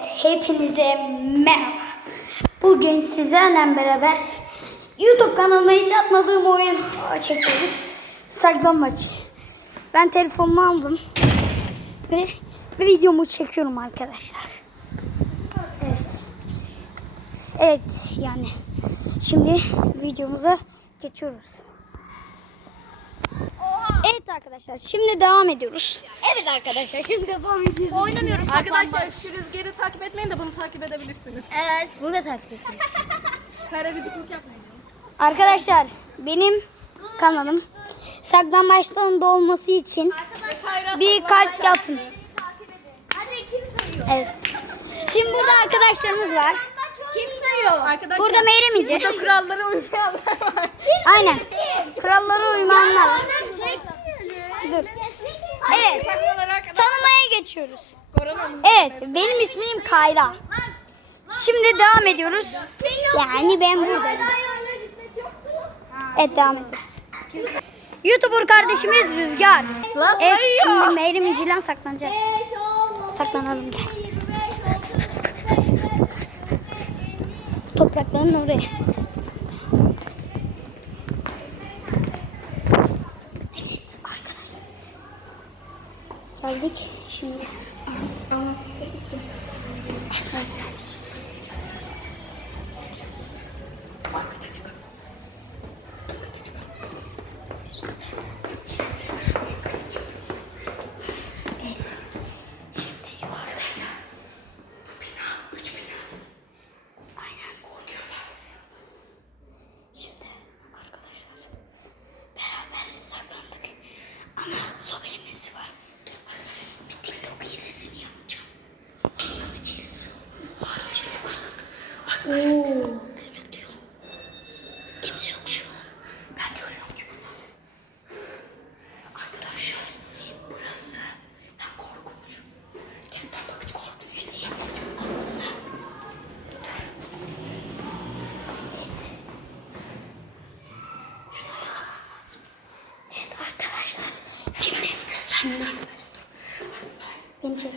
Evet, hepinize merhaba. Bugün sizlerle beraber YouTube kanalıma hiç atmadığım oyun çekiyoruz. Saklambaç. Ben telefonumu aldım ve videomu çekiyorum arkadaşlar. Evet. Evet yani. Şimdi videomuza geçiyoruz. Evet arkadaşlar şimdi devam ediyoruz. Evet arkadaşlar şimdi devam ediyoruz. Oynamıyoruz Arkadaşlar şu rüzgarı takip etmeyin de bunu takip edebilirsiniz. Evet. Bunu da takip edin. Kara düdüklük yapmayın. Arkadaşlar benim kanalım saklambaçtan dolması için bir kalp atın. Hadi kim sayıyor? Evet. Şimdi burada arkadaşlarımız var. Sayıyor? Arkadaşlar Burada Meyrem İnce. burada kurallara uymayanlar var. Aynen. Kurallara uymayanlar. Dur. Evet. Tanımaya geçiyoruz. Evet. Benim ismim Kayra. Şimdi devam ediyoruz. Yani ben buradayım. Evet devam ediyoruz. YouTuber kardeşimiz Rüzgar. Evet şimdi Meyrem İnci'yle saklanacağız. Saklanalım gel. Toprakların oraya. Evet arkadaşlar. Geldik şimdi. Arkadaşlar. Evet. Şimdi yukarıda. Bu bina üç binası. Aynen. Korkuyorlar. Şimdi arkadaşlar beraber saklandık. Ama sobelimiz var. Dur arkadaşlar bir TikTok hilesini yapacağım. Saklama çevirisi. Arkadaşlar Arkadaşlar gözük diyor. Kimse yok şu an. Ben görüyorum ki bunu. Arkadaşlar burası hem korkunç. Gel ben bakacağım korkunç değil. Aslında Şuraya bakmam lazım. Evet arkadaşlar. Şimdi şimdi beni çek.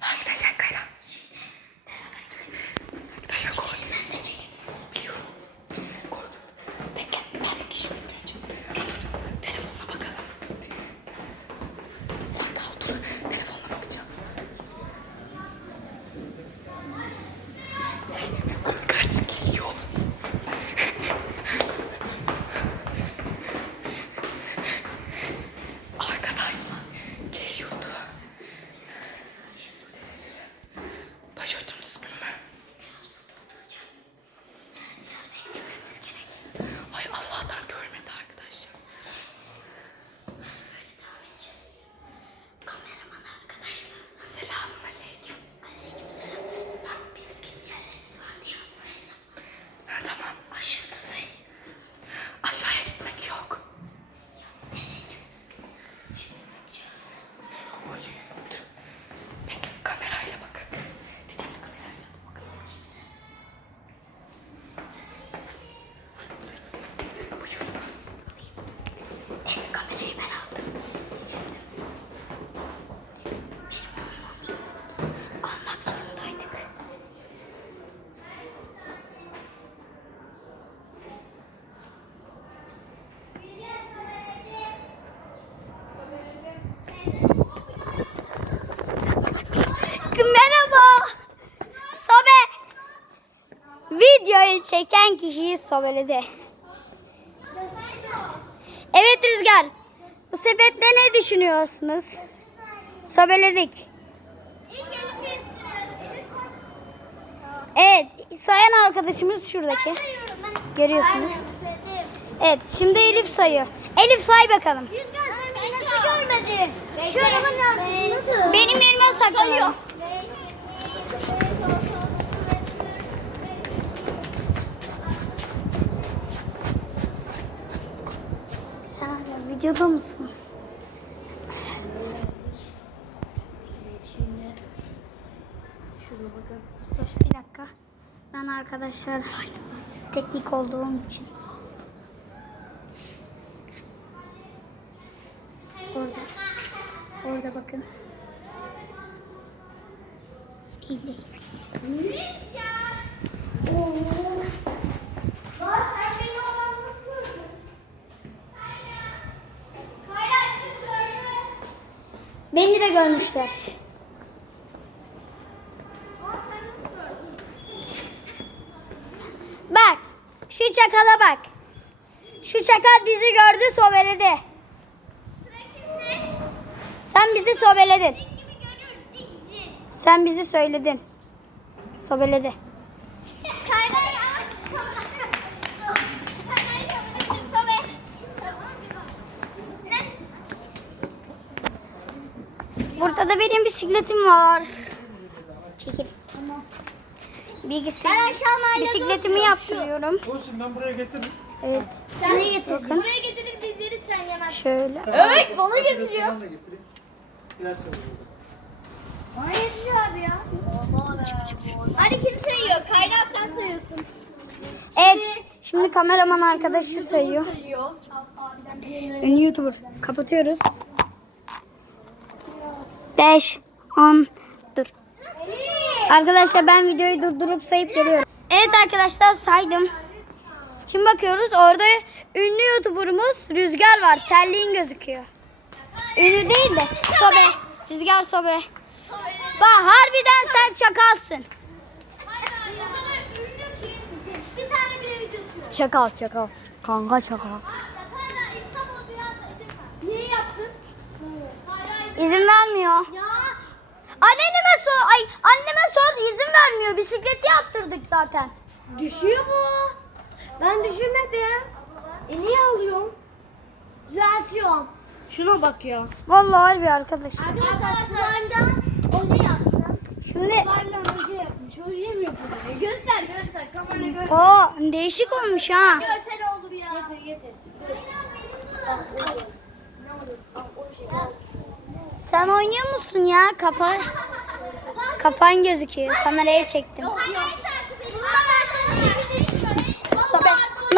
Arkadaşlar kayra. Şimdi beraber gidebiliriz. Arkadaşlar korkun. Ben de çekebiliriz. Biliyorum. Korkun. Bekle ben bir kişi bekleyeceğim. Dur. Telefonuna bakalım. Sen kal dur. Telefonuna bakacağım. Kaç geliyor. Arkadaşlar geliyordu. Başörtüm düzgün mü? Biraz beklememiz gerek. Ay Allah'tan görmedi arkadaşlar. Böyle devam edeceğiz. Kameraman arkadaşlar. Selamun aleyküm. Aleyküm selam. Bak bizim kesinlerimiz var diye buraya sakla. Ha, tamam. Aşağıdasın. Aşağıya gitmek yok. Şimdi bakacağız. Oy, dur. Bekle kamerayla bakak. Dedim de kamerayla da bakalım kimse. Sesi. Dur. Bu çocuk. Alayım. Evet kamerayı ben aldım. Benim almam zorunda. Almak zorundaydık. Merhaba. Sobe. Videoyu çeken kişiyi sobeledi. Evet Rüzgar. Bu sebeple ne düşünüyorsunuz? Sobeledik. Evet, sayan arkadaşımız şuradaki. Görüyorsunuz. Evet, şimdi Elif sayıyor. Elif say bakalım. görmedim. Şu arabanın arkasındasın. Benim yerime saklanıyor. Videoda mısın? Şurada bakın. Dur bir dakika. Ben arkadaşlar teknik olduğum için. Orada. Orada bakın. Değil değil. Rüzgar. Oo. Lan sen beni oradan nasıl gördün? Kayra. Kayra çık Kayra. Beni de görmüşler. Bak. Şu çakala bak. Şu çakal bizi gördü sobeledi. Sen bizi sobeledin. Sen bizi söyledin. Sobeledi. Kayra ya. Kayra'yı kabul Sobe. Ne? Burada benim bisikletim var. Çekil. Tamam. Bilgisayar. Ben aşağı mahallede Bisikletimi yaptırıyorum. Olsun ben buraya getiririm. Evet. Sen de getir. Bakın. Buraya getirip biz yeriz sen yemezsin. Şöyle. Evet bana getiriyor. Bana getiriyor abi ya. Hadi kim sayıyor? Kayra sen sayıyorsun. Evet. Şimdi kameraman arkadaşı sayıyor. Sayıyor. Ünlü YouTuber. Kapatıyoruz. 5, 10, dur. Arkadaşlar ben videoyu durdurup sayıp geliyorum. Evet arkadaşlar saydım. Şimdi bakıyoruz orada ünlü YouTuber'ımız Rüzgar var. Terliğin gözüküyor. Ünlü değil de Sobe. Rüzgar Sobe. Bak harbiden sen çakalsın. Çakal çakal. Kanka çakal. Kayra İstanbul dünyada izin ver. Niye yaptın? Kayra İzin vermiyor. Ya. Anneme sor. Ay anneme sor izin vermiyor. Bisikleti yaptırdık zaten. Düşüyor bu. Ben düşürmedim. E niye alıyorum? Düzeltiyorum. Şuna bak ya. Vallahi harbi arkadaşlar. Arkadaşlar slime'dan oje yaptım. Şimdi Slime'dan oje yapmış. Oje mi yapılıyor? Göster göster. Kamera göster. o değişik olmuş ha. Görsel olur ya. Getir getir. Sen oynuyor musun ya? Kafa Kafan gözüküyor. Kameraya çektim. Ne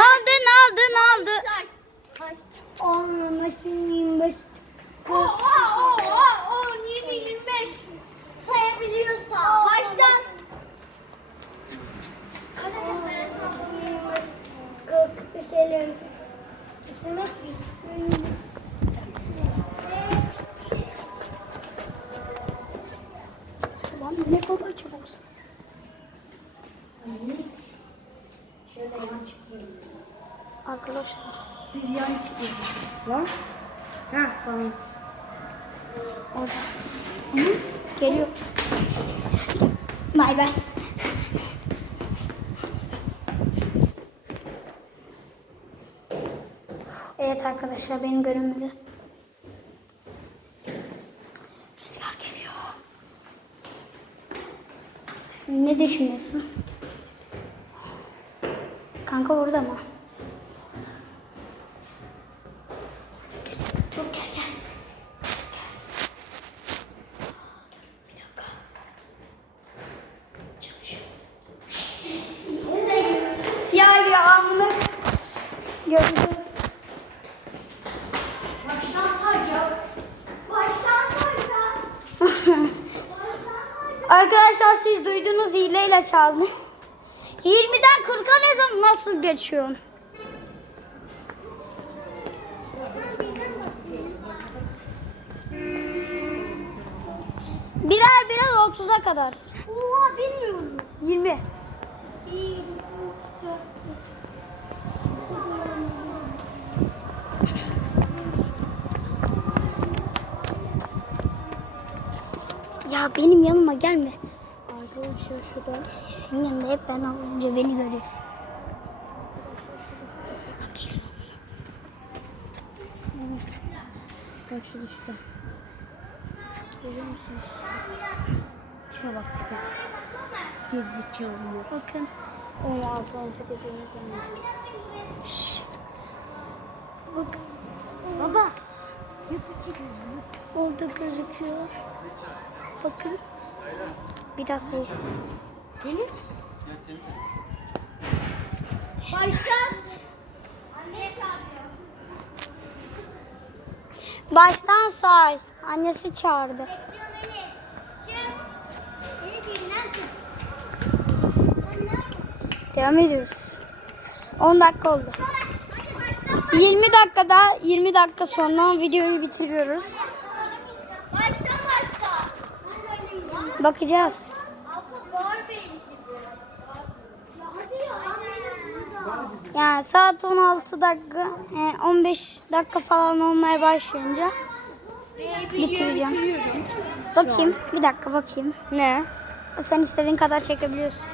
oldu? Ne oldu? Ne oldu? Olmamış 25 Lan. Ha tamam. O zaman. Hı? Geliyor. Bay bay. Evet arkadaşlar benim görünmedi. Rüzgar geliyor. Ne düşünüyorsun? Kanka burada mı? Arkadaşlar siz duydunuz hileyle çaldım. 20'den 40'a ne zaman nasıl geçiyorsun? Birer birer 30'a kadar. Oha bilmiyorum. 20. 20. Ya benim yanıma gelme. Arkadaşlar şurada. Senin yanında hep ben alınca beni görüyor. Bak şu düştü. Görüyor musunuz? Tipe bak tipe. Gerizekalı bu. Bakın. 16, 18, 19. Bakın. Baba. YouTube çekiyor. Orada gözüküyor. Bakın. Biraz sonra. Gelin. Başka. Baştan say. Annesi çağırdı. Devam ediyoruz. 10 dakika oldu. 20 dakika dakikada 20 dakika sonra videoyu bitiriyoruz. Bakacağız. Yani saat 16 dakika, e, 15 dakika falan olmaya başlayınca bitireceğim. Bakayım. Bir dakika bakayım. Ne? Sen istediğin kadar çekebiliyorsun.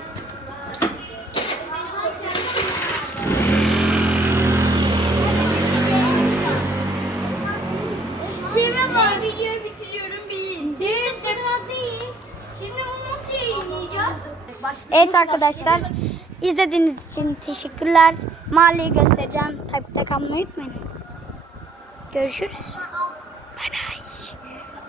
Arkadaşlar izlediğiniz için teşekkürler. Mahalleyi göstereceğim. Takipte kalmayı unutmayın. Görüşürüz. Bay bay.